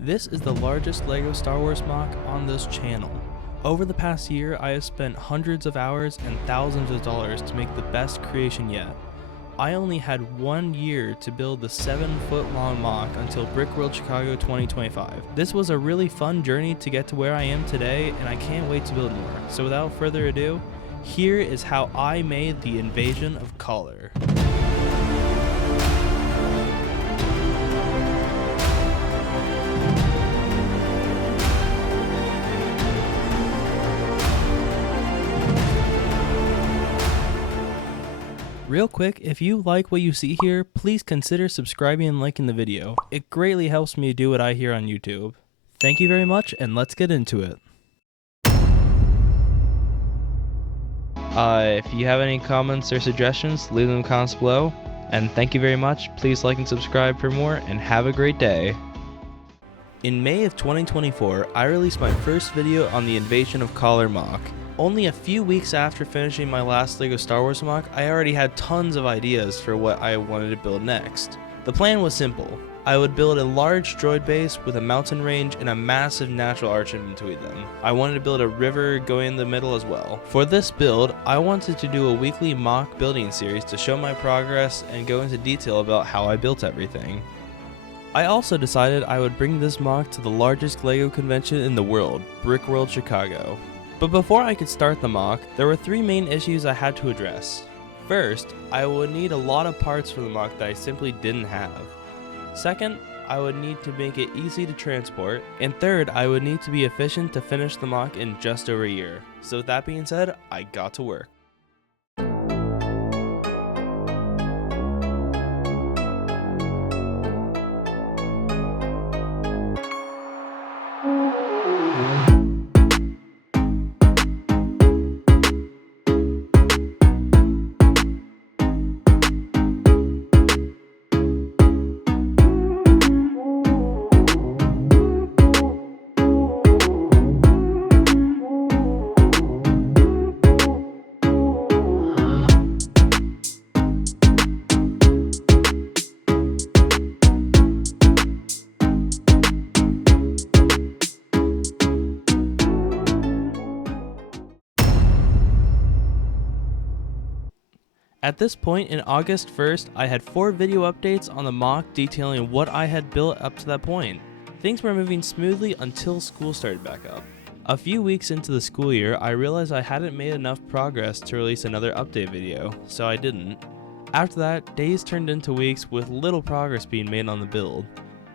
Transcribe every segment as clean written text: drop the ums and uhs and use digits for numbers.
This is the largest LEGO Star Wars MOC on this channel. Over the past year, I have spent hundreds of hours and thousands of dollars to make the best creation yet. I only had 1 year to build the 7-foot-long MOC until BrickWorld Chicago 2025. This was a really fun journey to get to where I am today, and I can't wait to build more. So without further ado, here is how I made the Invasion of Color. Real quick, if you like what you see here, please consider subscribing and liking the video. It greatly helps me do what I hear on YouTube. Thank you very much, and let's get into it. If you have any comments or suggestions, leave them in the comments below. And thank you very much. Please like and subscribe for more, and have a great day. In May of 2024, I released my first video on the Invasion of Color MOC. Only a few weeks after finishing my last LEGO Star Wars MOC, I already had tons of ideas for what I wanted to build next. The plan was simple. I would build a large droid base with a mountain range and a massive natural arch in between them. I wanted to build a river going in the middle as well. For this build, I wanted to do a weekly MOC building series to show my progress and go into detail about how I built everything. I also decided I would bring this MOC to the largest LEGO convention in the world, BrickWorld Chicago. But before I could start the MOC, there were 3 main issues I had to address. First, I would need a lot of parts for the MOC that I simply didn't have. Second, I would need to make it easy to transport. And third, I would need to be efficient to finish the MOC in just over a year. So with that being said, I got to work. At this point, in August 1st, I had 4 video updates on the MOC detailing what I had built up to that point. Things were moving smoothly until school started back up. A few weeks into the school year, I realized I hadn't made enough progress to release another update video, so I didn't. After that, days turned into weeks with little progress being made on the build.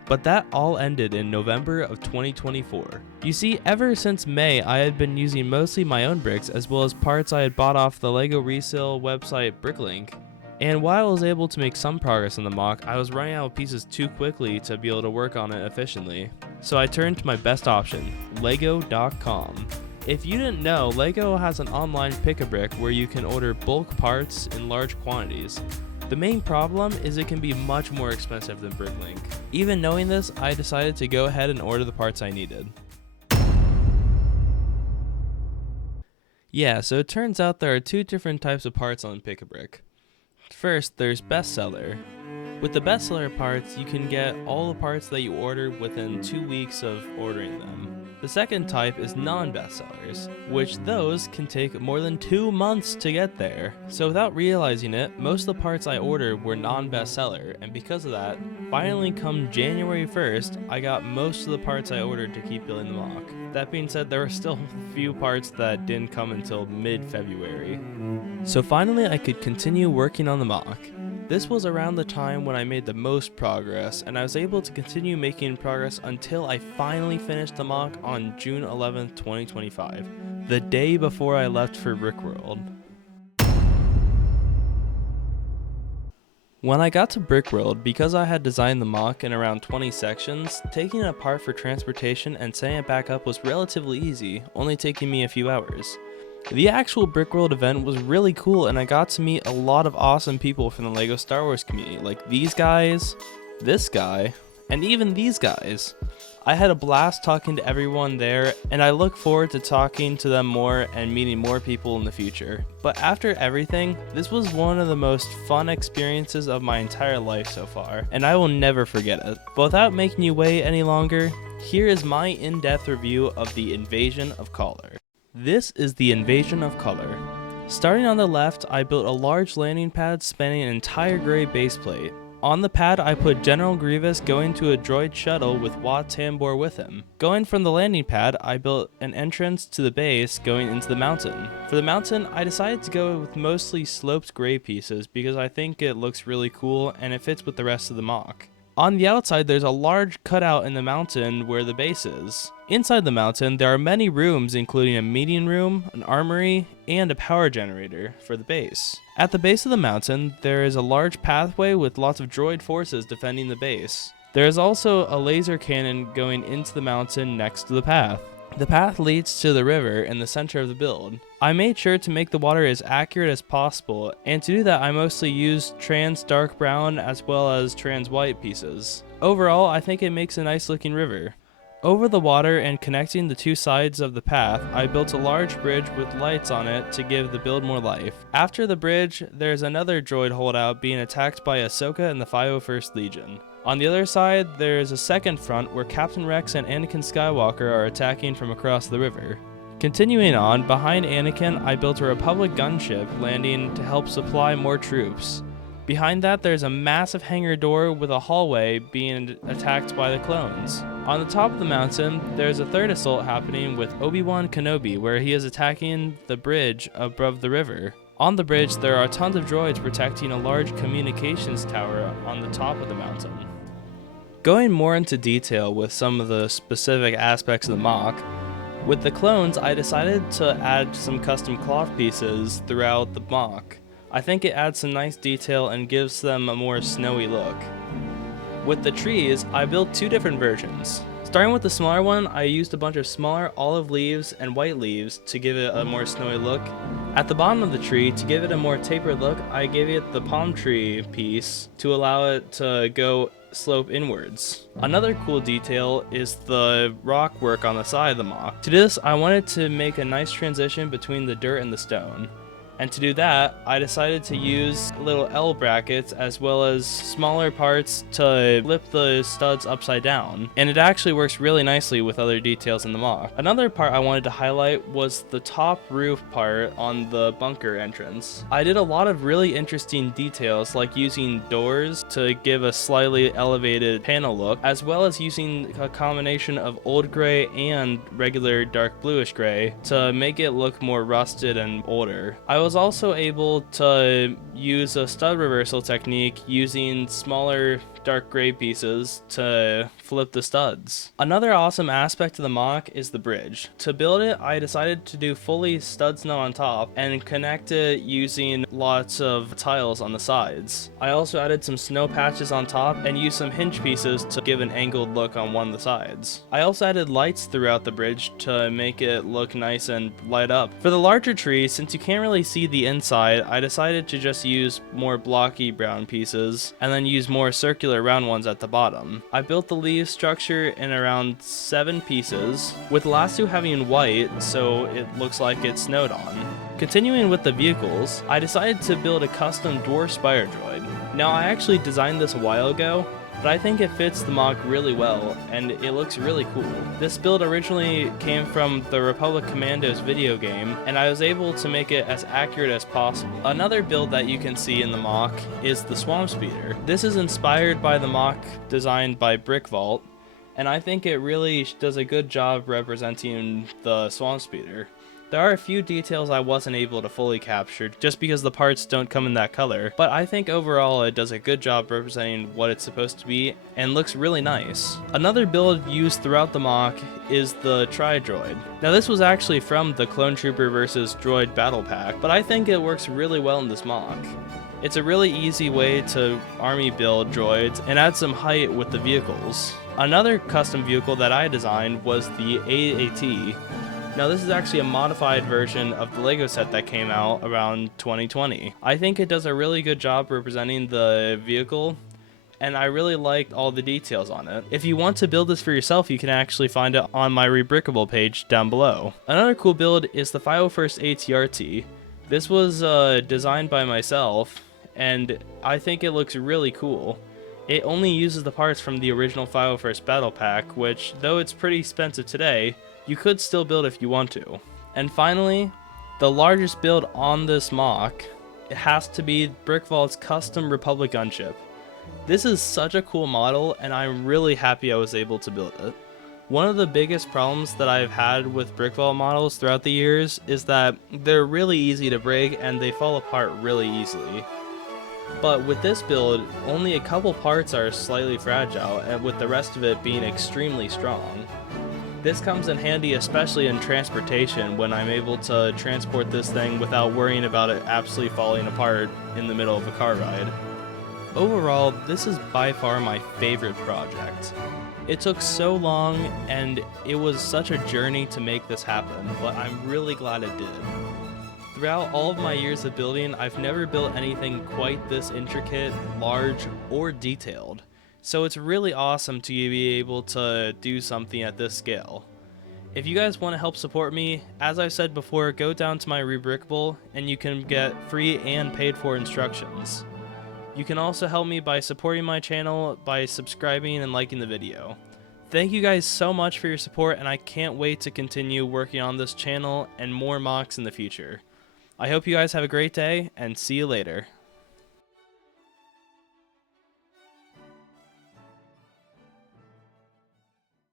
But that all ended in November of 2024. You see, ever since May, I had been using mostly my own bricks as well as parts I had bought off the LEGO resale website BrickLink. And while I was able to make some progress on the MOC, I was running out of pieces too quickly to be able to work on it efficiently. So I turned to my best option, Lego.com. If you didn't know, LEGO has an online pick-a-brick where you can order bulk parts in large quantities. The main problem is it can be much more expensive than BrickLink. Even knowing this, I decided to go ahead and order the parts I needed. Yeah, so it turns out there are 2 different types of parts on Pick-a-Brick. First, there's bestseller. With the bestseller parts, you can get all the parts that you order within 2 weeks of ordering them. The second type is non-bestsellers, which those can take more than 2 months to get there. So without realizing it, most of the parts I ordered were non-bestseller, and because of that, finally come January 1st, I got most of the parts I ordered to keep building the MOC. That being said, there were still a few parts that didn't come until mid-February. So finally I could continue working on the MOC. This was around the time when I made the most progress, and I was able to continue making progress until I finally finished the MOC on June 11th, 2025, the day before I left for BrickWorld. When I got to BrickWorld, because I had designed the MOC in around 20 sections, taking it apart for transportation and setting it back up was relatively easy, only taking me a few hours. The actual BrickWorld event was really cool, and I got to meet a lot of awesome people from the LEGO Star Wars community, like these guys, this guy, and even these guys. I had a blast talking to everyone there, and I look forward to talking to them more and meeting more people in the future. But after everything, this was one of the most fun experiences of my entire life so far, and I will never forget it. But without making you wait any longer, Here is my in-depth review of the Invasion of Color. This is the Invasion of Color. Starting on the left, I built a large landing pad spanning an entire gray base plate. On the pad, I put General Grievous going to a droid shuttle with Wat Tambor with him. Going from the landing pad, I built an entrance to the base going into the mountain. For the mountain, I decided to go with mostly sloped gray pieces because I think it looks really cool and it fits with the rest of the MOC. On the outside, there's a large cutout in the mountain where the base is. Inside the mountain, there are many rooms including a meeting room, an armory, and a power generator for the base. At the base of the mountain, there is a large pathway with lots of droid forces defending the base. There is also a laser cannon going into the mountain next to the path. The path leads to the river in the center of the build. I made sure to make the water as accurate as possible, and to do that I mostly used trans dark brown as well as trans white pieces. Overall, I think it makes a nice looking river. Over the water and connecting the two sides of the path, I built a large bridge with lights on it to give the build more life. After the bridge, there's another droid holdout being attacked by Ahsoka and the 501st Legion. On the other side, there is a second front where Captain Rex and Anakin Skywalker are attacking from across the river. Continuing on, behind Anakin, I built a Republic gunship landing to help supply more troops. Behind that, there's a massive hangar door with a hallway being attacked by the clones. On the top of the mountain, there's a third assault happening with Obi-Wan Kenobi, where he is attacking the bridge above the river. On the bridge, there are tons of droids protecting a large communications tower on the top of the mountain. Going more into detail with some of the specific aspects of the MOC, with the clones, I decided to add some custom cloth pieces throughout the MOC. I think it adds some nice detail and gives them a more snowy look. With the trees, I built two different versions. Starting with the smaller one, I used a bunch of smaller olive leaves and white leaves to give it a more snowy look. At the bottom of the tree, to give it a more tapered look, I gave it the palm tree piece to allow it to go slope inwards. Another cool detail is the rock work on the side of the MOC. To do this, I wanted to make a nice transition between the dirt and the stone. And to do that, I decided to use little L brackets as well as smaller parts to flip the studs upside down. And it actually works really nicely with other details in the MOC. Another part I wanted to highlight was the top roof part on the bunker entrance. I did a lot of really interesting details like using doors to give a slightly elevated panel look, as well as using a combination of old gray and regular dark bluish gray to make it look more rusted and older. I was also able to use a stud reversal technique using smaller dark gray pieces to flip the studs. Another awesome aspect of the MOC is the bridge. To build it, I decided to do fully stud snow on top and connect it using lots of tiles on the sides. I also added some snow patches on top and used some hinge pieces to give an angled look on one of the sides. I also added lights throughout the bridge to make it look nice and light up. For the larger tree, since you can't really see the inside, I decided to just use more blocky brown pieces and then use more circular round ones at the bottom. I built the leaf structure in around 7 pieces, with the last 2 having white so it looks like it snowed on. Continuing with the vehicles, I decided to build a custom dwarf spider droid. Now I actually designed this a while ago, but I think it fits the MOC really well, and it looks really cool. This build originally came from the Republic Commandos video game, and I was able to make it as accurate as possible. Another build that you can see in the MOC is the Swamp Speeder. This is inspired by the MOC designed by BrickWorld, and I think it really does a good job representing the Swamp Speeder. There are a few details I wasn't able to fully capture just because the parts don't come in that color, but I think overall it does a good job representing what it's supposed to be and looks really nice. Another build used throughout the MOC is the Tri-Droid. Now this was actually from the Clone Trooper vs. Droid Battle Pack, but I think it works really well in this MOC. It's a really easy way to army build droids and add some height with the vehicles. Another custom vehicle that I designed was the AAT. Now this is actually a modified version of the LEGO set that came out around 2020. I think it does a really good job representing the vehicle, and I really liked all the details on it. If you want to build this for yourself, you can actually find it on my Rebrickable page down below. Another cool build is the 501st ATRT. This was designed by myself, and I think it looks really cool. It only uses the parts from the original 501st Battle Pack, which, though it's pretty expensive today, you could still build if you want to. And finally, the largest build on this MOC, it has to be BrickWorld's custom Republic gunship. This is such a cool model, and I'm really happy I was able to build it. One of the biggest problems that I've had with BrickWorld models throughout the years is that they're really easy to break and they fall apart really easily. But with this build, only a couple parts are slightly fragile, and with the rest of it being extremely strong. This comes in handy especially in transportation when I'm able to transport this thing without worrying about it absolutely falling apart in the middle of a car ride. Overall, this is by far my favorite project. It took so long and it was such a journey to make this happen, but I'm really glad it did. Throughout all of my years of building, I've never built anything quite this intricate, large, or detailed. So it's really awesome to be able to do something at this scale. If you guys want to help support me, as I said before, go down to my Rebrickable and you can get free and paid for instructions. You can also help me by supporting my channel by subscribing and liking the video. Thank you guys so much for your support, and I can't wait to continue working on this channel and more MOCs in the future. I hope you guys have a great day, and see you later.